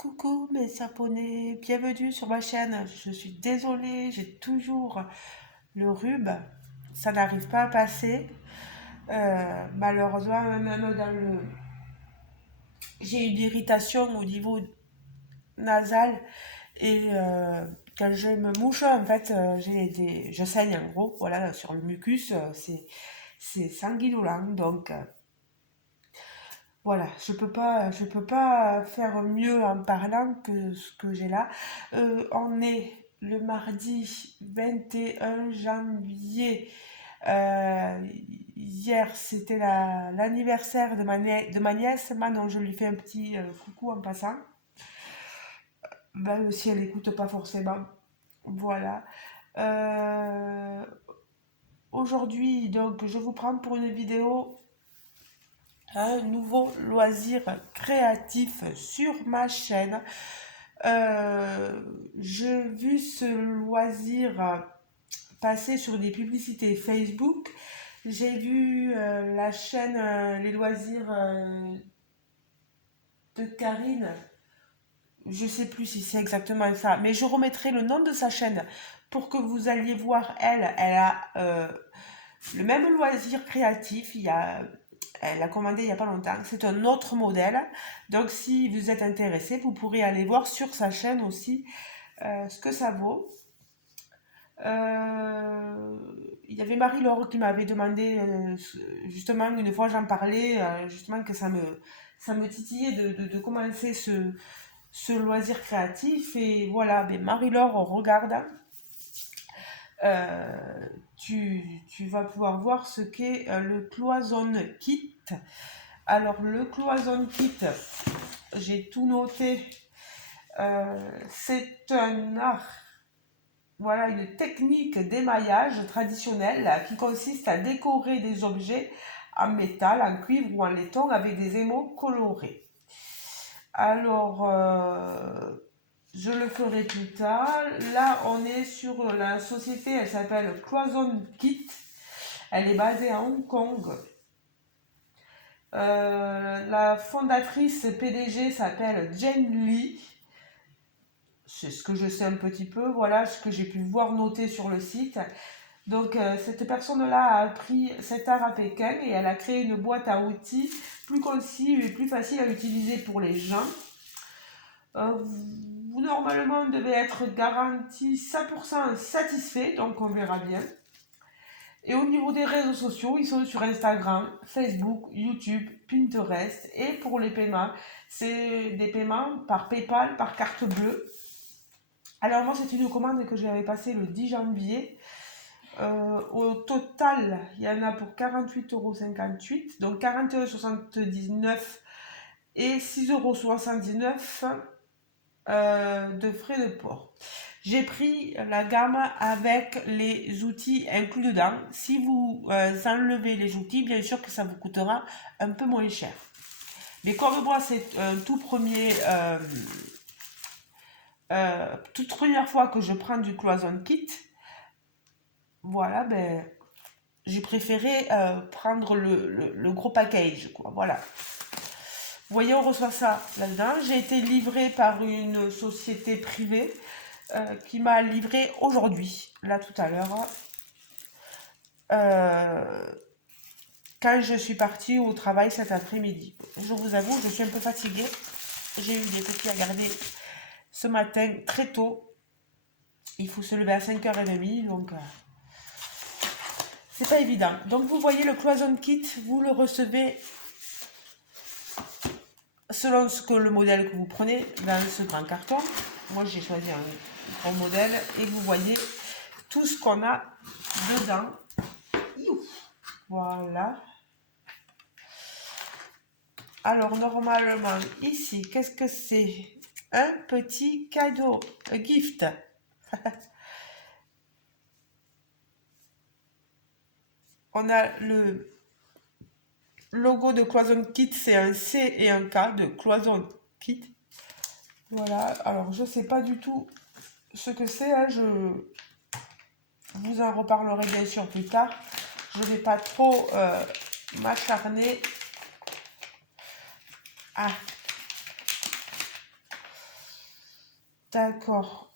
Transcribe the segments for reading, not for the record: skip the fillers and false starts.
Coucou mes abonnés, bienvenue sur ma chaîne. Je suis désolée, j'ai toujours le rhume, ça n'arrive pas à passer. Malheureusement, même j'ai une irritation au niveau nasal et quand je me mouche, en fait, je saigne en gros, voilà, sur le mucus, c'est sanguinolent, donc voilà, je peux pas faire mieux en parlant que ce que j'ai là. On est le mardi 21 janvier. Euh, Hier, c'était l'anniversaire de ma nièce. Manon, je lui fais un petit coucou en passant. Même si elle n'écoute pas forcément. Voilà. Euh, Aujourd'hui, donc, je vous prends pour une vidéo un nouveau loisir créatif sur ma chaîne. J'ai vu ce loisir passer sur des publicités Facebook. J'ai vu la chaîne Les Loisirs de Karine. Je sais plus si c'est exactement ça, mais je remettrai le nom de sa chaîne pour que vous alliez voir elle. Elle a le même loisir créatif. Elle l'a commandé il n'y a pas longtemps. C'est un autre modèle. Donc, si vous êtes intéressé, vous pourrez aller voir sur sa chaîne aussi ce que ça vaut. Euh, il y avait Marie-Laure qui m'avait demandé, justement, une fois j'en parlais, justement que ça me titillait de commencer ce loisir créatif. Et voilà, ben Marie-Laure, regarde, euh, tu vas pouvoir voir ce qu'est le Cloison Kit. Alors, le Cloison Kit, j'ai tout noté. C'est un art, voilà, une technique d'émaillage traditionnelle qui consiste à décorer des objets en métal, en cuivre ou en laiton avec des émaux colorés. Alors, je le ferai plus tard. Là, on est sur la société, elle s'appelle Cloison Kit. Elle est basée à Hong Kong. La fondatrice PDG s'appelle Jane Lee. C'est ce que je sais un petit peu, voilà ce que j'ai pu voir noter sur le site. Donc, cette personne-là a appris cet art à Pékin et elle a créé une boîte à outils plus concise et plus facile à utiliser pour les gens. Vous, normalement, devez être garanti 100% satisfait, donc on verra bien. Et au niveau des réseaux sociaux, ils sont sur Instagram, Facebook, YouTube, Pinterest. Et pour les paiements, c'est des paiements par PayPal, par carte bleue. Alors moi, c'est une commande que j'avais passée le 10 janvier. Au total, il y en a pour 48,58 €, donc 41,79 € et 6,79 € de frais de port. J'ai pris la gamme avec les outils inclus dedans. Si vous enlevez les outils, bien sûr que ça vous coûtera un peu moins cher. Mais comme moi, c'est un toute première fois que je prends du Cloison Kit, voilà, ben, j'ai préféré prendre le gros package, quoi. Voilà. Vous voyez, on reçoit ça là-dedans. J'ai été livrée par une société privée qui m'a livré aujourd'hui, là tout à l'heure, quand je suis partie au travail cet après-midi. Je vous avoue, je suis un peu fatiguée. J'ai eu des petits à garder ce matin très tôt. Il faut se lever à 5h30, donc c'est pas évident. Donc vous voyez le Cloison Kit, vous le recevez selon le modèle que vous prenez dans ce grand carton. Moi j'ai choisi un grand modèle et vous voyez tout ce qu'on a dedans. Voilà. Alors normalement ici, qu'est-ce que c'est? Un petit cadeau, un gift. On a le logo de Cloison Kit, c'est un C et un K de Cloison Kit. Voilà, alors je sais pas du tout ce que c'est, hein. Je vous en reparlerai bien sûr plus tard. Je vais pas trop m'acharner. Ah, D'accord.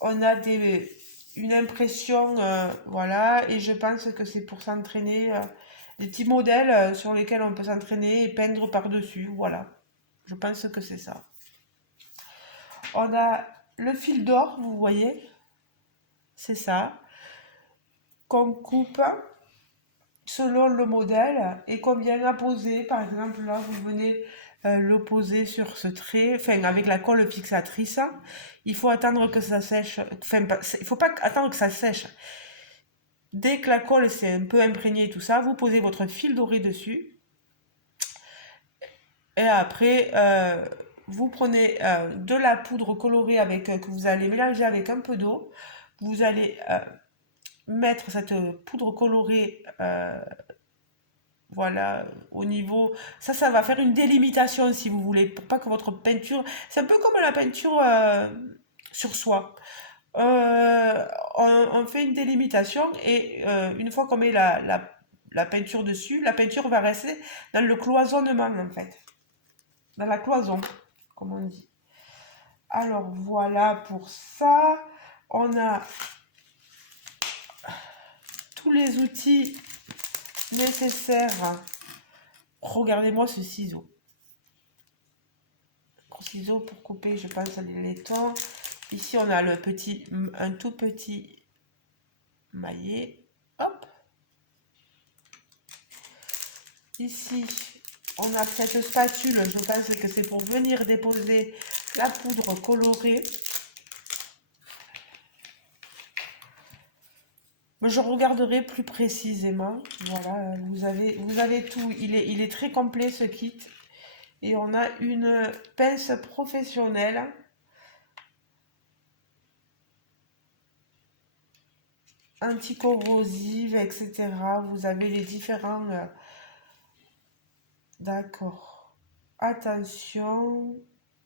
On a une impression, voilà, et je pense que c'est pour s'entraîner, des petits modèles sur lesquels on peut s'entraîner et peindre par-dessus, voilà. Je pense que c'est ça. On a le fil d'or, vous voyez, c'est ça, qu'on coupe selon le modèle et qu'on vient apposer. Par exemple, là, vous venez le poser sur ce trait, enfin, avec la colle fixatrice. Il faut attendre que ça sèche, enfin, il faut pas attendre que ça sèche. Dès que la colle s'est un peu imprégnée et tout ça, vous posez votre fil doré dessus. Et après, vous prenez de la poudre colorée que vous allez mélanger avec un peu d'eau. Vous allez mettre cette poudre colorée, voilà, au niveau. Ça va faire une délimitation si vous voulez, pour pas que votre peinture. C'est un peu comme la peinture sur soie. On fait une délimitation et une fois qu'on met la peinture dessus, la peinture va rester dans le cloisonnement en fait, dans la cloison, comme on dit. Alors voilà pour ça. On a tous les outils nécessaires. Regardez-moi ce ciseau. Ciseaux pour couper, je pense, les laitons. Ici, on a un tout petit maillet. Hop. Ici, on a cette spatule. Je pense que c'est pour venir déposer la poudre colorée. Mais je regarderai plus précisément. Voilà, vous avez tout. Il est très complet ce kit. Et on a une pince professionnelle. Anticorrosive, etc. Vous avez les différents... d'accord. Attention.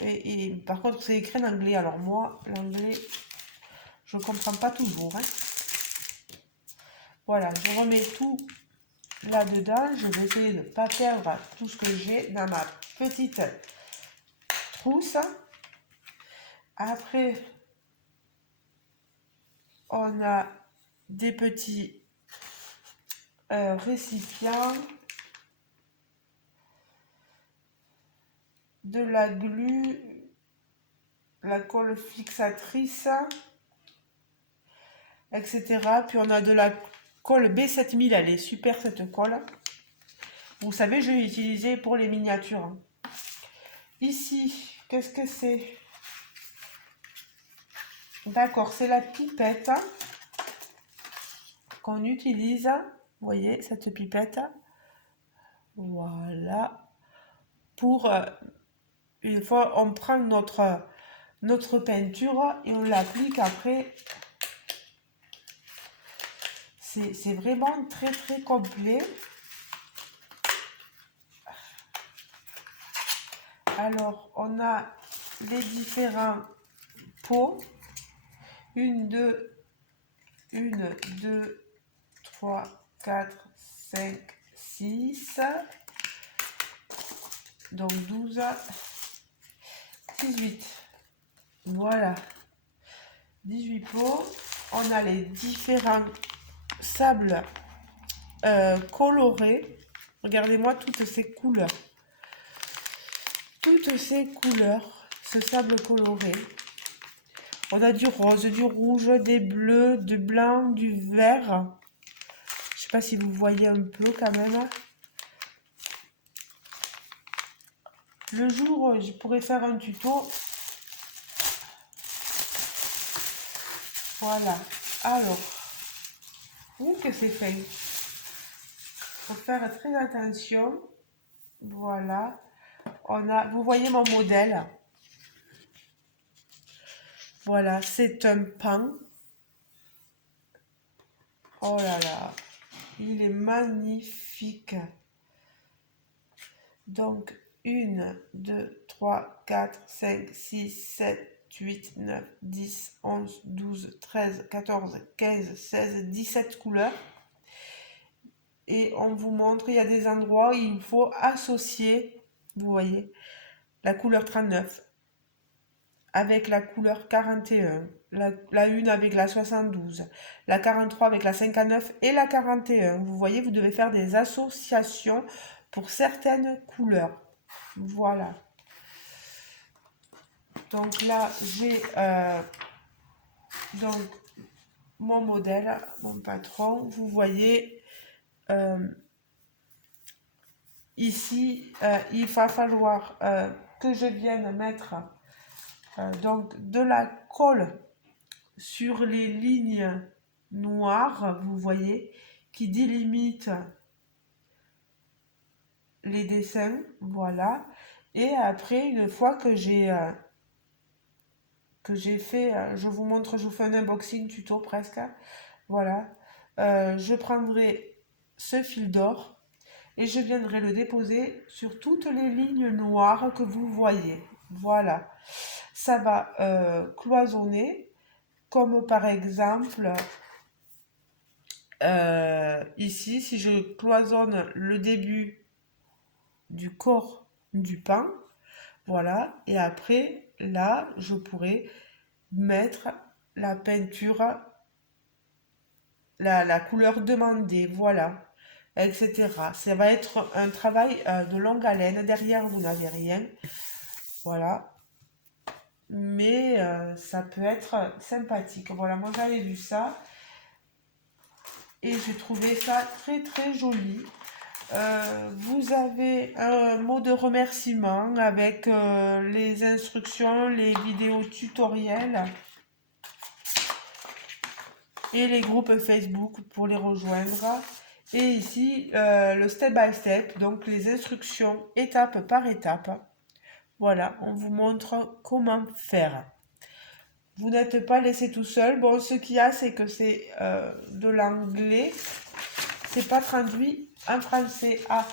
Et par contre, c'est écrit en anglais. Alors moi, l'anglais, je ne comprends pas toujours, hein. Voilà, je remets tout là-dedans. Je vais essayer de ne pas perdre tout ce que j'ai dans ma petite trousse. Après, on a des petits récipients, de la glu, la colle fixatrice, etc. Puis on a de la colle B7000, elle est super cette colle. Vous savez, je l'ai utilisée pour les miniatures. Ici, qu'est-ce que c'est? D'accord, c'est la pipette qu'on utilise. Vous voyez, cette pipette. Voilà. Pour, une fois, on prend notre peinture et on l'applique après. C'est vraiment très très complet. Alors, on a les différents pots. 1, 2, 3, 4, 5, 6. Donc 12, 18. Voilà. 18 pots. On a les différents sables colorés. Regardez-moi toutes ces couleurs. Toutes ces couleurs, ce sable coloré. On a du rose, du rouge, des bleus, du blanc, du vert. Je sais pas si vous voyez un peu quand même. Le jour, je pourrais faire un tuto. Voilà. Alors, où que c'est fait? Faut faire très attention. Voilà. Vous voyez mon modèle. Voilà, c'est un pan. Oh là là, il est magnifique. Donc, 1, 2, 3, 4, 5, 6, 7, 8, 9, 10, 11, 12, 13, 14, 15, 16, 17 couleurs. Et on vous montre, il y a des endroits où il faut associer, vous voyez, la couleur 39 avec la couleur 41, la 1 avec la 72, la 43 avec la 59 et la 41. Vous voyez, vous devez faire des associations pour certaines couleurs. Voilà. Donc là, j'ai donc mon modèle, mon patron. Vous voyez, ici, il va falloir que je vienne mettre donc de la colle sur les lignes noires, vous voyez, qui délimitent les dessins, voilà. Et après, une fois que j'ai fait, je vous montre, je vous fais un unboxing tuto presque, voilà. Je prendrai ce fil d'or et je viendrai le déposer sur toutes les lignes noires que vous voyez, voilà. Ça va cloisonner, comme par exemple ici, si je cloisonne le début du corps du pain, voilà, et après là je pourrais mettre la peinture, la couleur demandée, voilà, etc. Ça va être un travail de longue haleine. Derrière vous n'avez rien, voilà, mais ça peut être sympathique. Voilà, moi j'avais vu ça et j'ai trouvé ça très très joli. Vous avez un mot de remerciement avec les instructions, les vidéos tutoriels et les groupes Facebook pour les rejoindre. Et ici, le step by step, donc les instructions étape par étape. Voilà, on vous montre comment faire. Vous n'êtes pas laissé tout seul. Bon, ce qu'il y a, c'est que c'est de l'anglais. C'est pas traduit en français. Ah,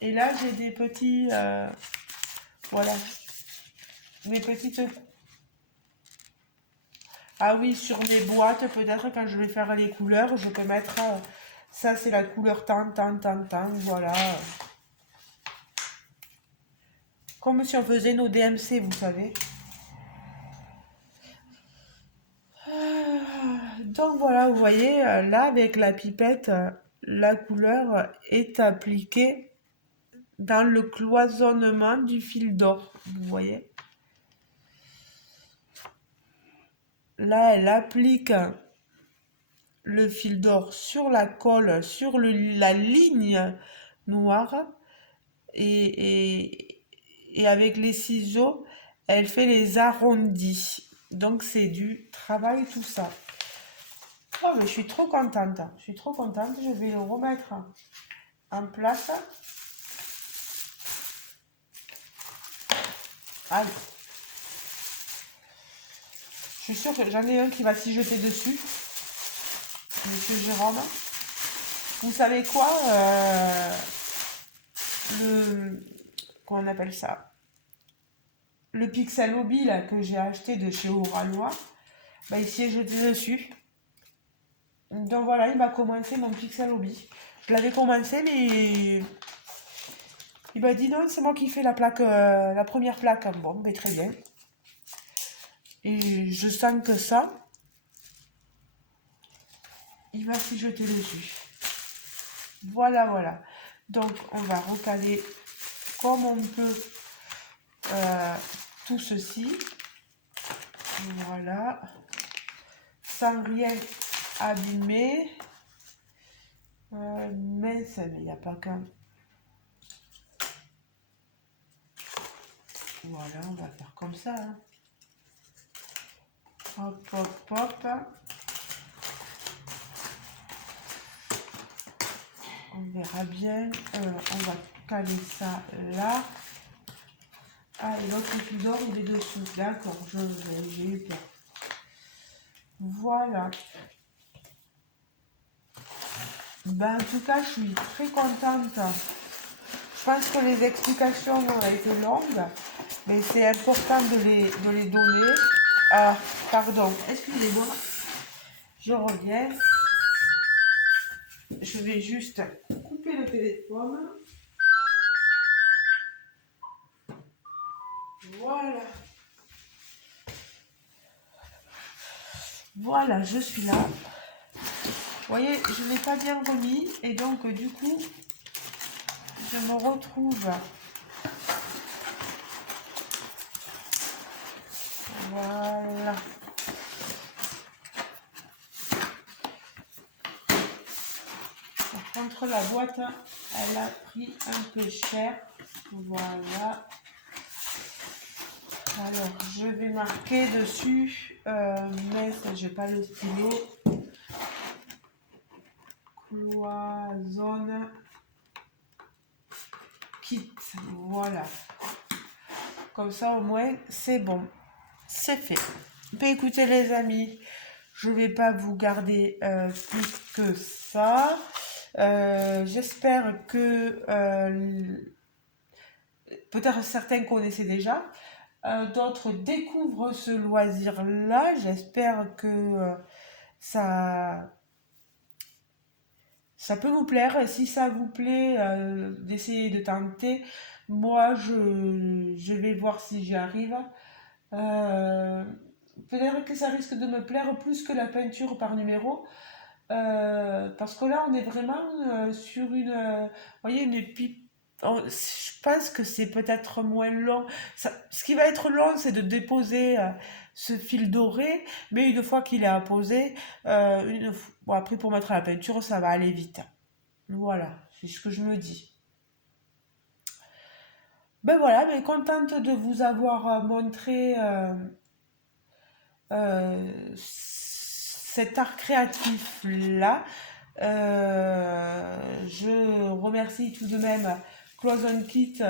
et là, j'ai des petits... voilà. Mes petites... Ah oui, sur mes boîtes, peut-être quand je vais faire les couleurs, je peux mettre... ça, c'est la couleur tant, tant, tant, tant. Voilà. Comme si on faisait nos DMC, vous savez. Donc voilà, vous voyez, là, avec la pipette, la couleur est appliquée dans le cloisonnement du fil d'or. Vous voyez? Là, elle applique le fil d'or sur la colle, sur la ligne noire. Et avec les ciseaux, elle fait les arrondis. Donc, c'est du travail, tout ça. Oh, mais je suis trop contente. Je suis trop contente. Je vais le remettre en place. Allez. Je suis sûre que j'en ai un qui va s'y jeter dessus. Monsieur Jérôme. Vous savez quoi comment on appelle ça? Le Pixel Hobby là, que j'ai acheté de chez Oralois, bah, il s'y est jeté dessus. Donc voilà, il va commencer mon Pixel Hobby. Je l'avais commencé, mais il m'a dit non, c'est moi qui fais la plaque, la première plaque. Bon, ben très bien. Et je sens que ça, il va s'y jeter dessus. Voilà, voilà. Donc on va recaler comme on peut tout ceci. Voilà. Sans rien abîmer. Mais il n'y a pas qu'un. Voilà, on va faire comme ça. Hein. Hop, hop, hop. On verra bien. On va caler ça là. Ah, et l'autre fil d'or, il est dessous. D'accord, j'ai eu peur. Voilà. Ben, en tout cas, je suis très contente. Je pense que les explications ont été longues, mais c'est important de les donner. Ah, pardon, excusez-moi. Je reviens. Je vais juste couper le téléphone. Voilà. Voilà, je suis là. Vous voyez, je ne l'ai pas bien remis et donc du coup, je me retrouve. Voilà. Par contre, la boîte, elle a pris un peu cher. Voilà. Alors, je vais marquer dessus, mais je n'ai pas le stylo. Cloisonne kit. Voilà. Comme ça, au moins, c'est bon. C'est fait. Ben, écoutez, les amis, je ne vais pas vous garder plus que ça. J'espère que peut-être certains connaissaient déjà. D'autres découvrent ce loisir-là. J'espère que ça, ça peut vous plaire. Et si ça vous plaît, d'essayer de tenter. Moi, je vais voir si j'y arrive. Euh, Peut-être que ça risque de me plaire plus que la peinture par numéro. Parce que là, on est vraiment sur une, voyez, une pipe. Je pense que c'est peut-être moins long. Ce qui va être long, c'est de déposer ce fil doré, mais une fois qu'il est apposé, bon, après pour mettre la peinture, ça va aller vite. Voilà, c'est ce que je me dis. Ben voilà, mais contente de vous avoir montré cet art créatif-là. Je remercie tout de même Cloison Kit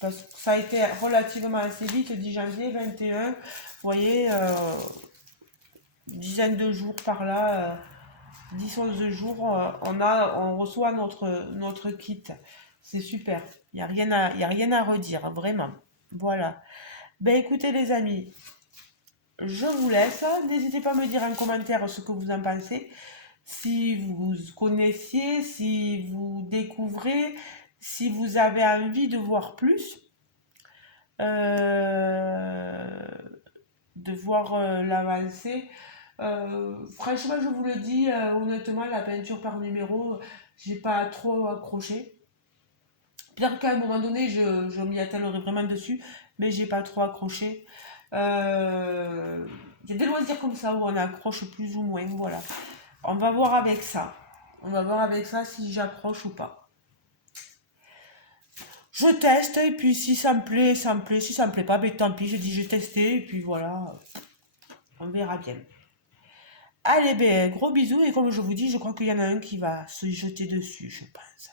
parce que ça a été relativement assez vite, 10 janvier 21. Vous voyez, dizaine de jours par là, 10-11 jours, on reçoit notre kit. C'est super. Il n'y a y a rien à redire, vraiment. Voilà. Ben écoutez les amis, je vous laisse. N'hésitez pas à me dire en commentaire ce que vous en pensez. Si vous connaissiez, si vous découvrez, si vous avez envie de voir plus, euh, de voir l'avancée. Franchement, je vous le dis, honnêtement, la peinture par numéro, j'ai pas trop accroché. Peut-être qu'à un moment donné, je m'y attellerai vraiment dessus, mais j'ai pas trop accroché. Il y a des loisirs comme ça où on accroche plus ou moins, voilà. On va voir avec ça. On va voir avec ça si j'accroche ou pas. Je teste et puis si ça me plaît, ça me plaît. Si ça me plaît pas, ben tant pis, je dis j'ai testé et puis voilà, on verra bien. Allez, ben gros bisous et comme je vous dis, je crois qu'il y en a un qui va se jeter dessus, je pense.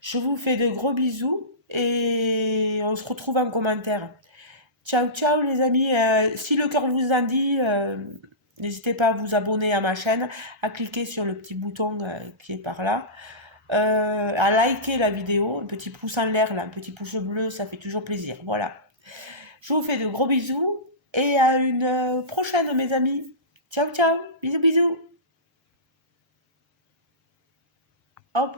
Je vous fais de gros bisous et on se retrouve en commentaire. Ciao, ciao les amis. Si le cœur vous en dit, n'hésitez pas à vous abonner à ma chaîne, à cliquer sur le petit bouton qui est par là, à liker la vidéo, un petit pouce en l'air, là, un petit pouce bleu, ça fait toujours plaisir. Voilà. Je vous fais de gros bisous et à une prochaine mes amis. Ciao, ciao. Bisous, bisous. Hop.